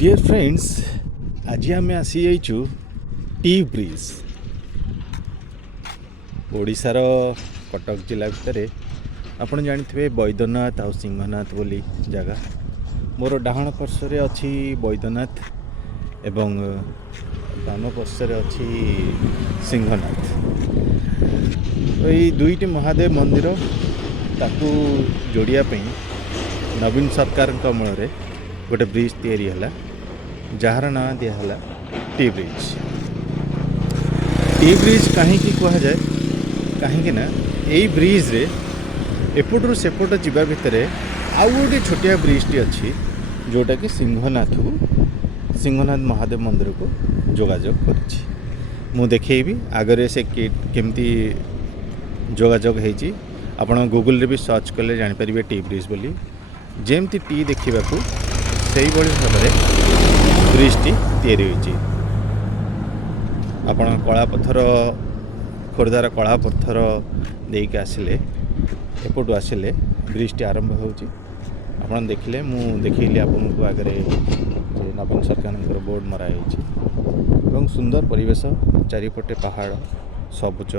Dear friends, आज आम आसी जाइचु टी ब्रिज ओडिशार कटक जिला भितर आपण जानिथिबे बैद्यनाथ आ सिंहनाथ बोली जगह। मोर डाहाण पार्श्वे अच्छी बैद्यनाथ एवं बाम पार्श्वे अच्छी सिंहनाथ। तो ये दुईटी महादेव मंदिर ताकू जोड़िया नवीन सरकार अमल गोटे ब्रिज तैयारी है जार ना दिहला टी ब्रिज। टी ब्रिज कहीं कह जाए कहीं ना यही ब्रिज रे एपटू सेपट जावा भितर आउ गोटे छोटिया ब्रिजटी अच्छी जोटा कि सिंहनाथ महादेव मंदिर को जोगाजोग करिछि। मु देखैबी आगरे से केमती जोगाजोग होइछि। आपण गूगल रे भी सर्च कले जानि परिबे टी ब्रिज बोली। जेमती टी देखा से भाव में ब्रिजटी तैयारी होइछि। आपण कलापथर खोर्धार कलापथर देके आसिले एपटू आसिले ब्रिजटी आरंभ होउछि। आपण देखिले मु देखैली आपनको आगरे नवीन सरकार बोर्ड मरा एवं सुंदर परिवेश चारिपटे पहाड़ सबुज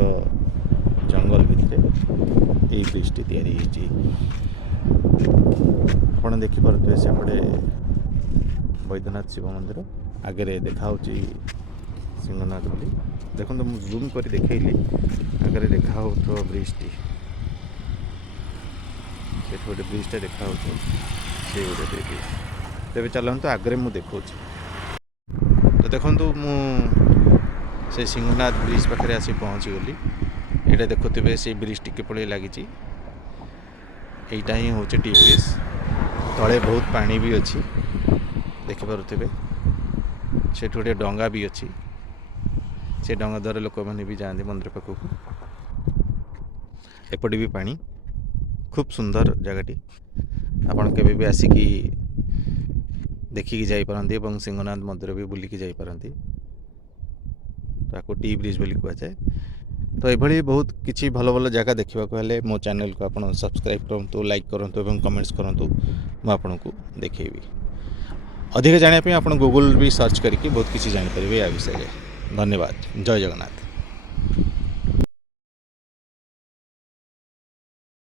जंगल भितर ये ब्रिजटी तैयारी होइछि। आपण देखिपे सेपटे बैद्यनाथ शिव मंदिर आगे देखा सिंहनाथ बोली। देखो तो मुझे जूम कर देखली आगे देखा हो तो ब्रिजटी से गोटे ब्रिजटा देखा से गोटे ब्रिज। तेरे चलते आगे मुझे देखा तो देखो से सिंहनाथ ब्रिज पाखे आसी पहुँची गली। यहाँ देखुवे से ब्रिज टिके पड़े लगी। यहीटा ही हूँ टी ब्रिज। तले बहुत पानी भी अच्छी देखिपे से गोटे डंगा भी अच्छी। से डंगा द्वारा लोक मैंने भी जाते मंदिर पाखक। एपटे भी पानी खूब सुंदर जगहटी। आपड़ के भी आसिकी देखिकी जापारती और सिंहनाथ मंदिर भी बुलिकी जापारती। ताको टी ब्रिज बोली कहुए। तो ये बहुत किसी भल भल जगह देखा हेल्ले मो चैनल को आप सब्सक्राइब करूँ, लाइक करूँ और कमेंट्स करूँ। मुझे आपन को देखी अधिक जानापी आप गूगल भी सर्च करके बहुत किसी जापर या विषय। धन्यवाद। जय जगन्नाथ।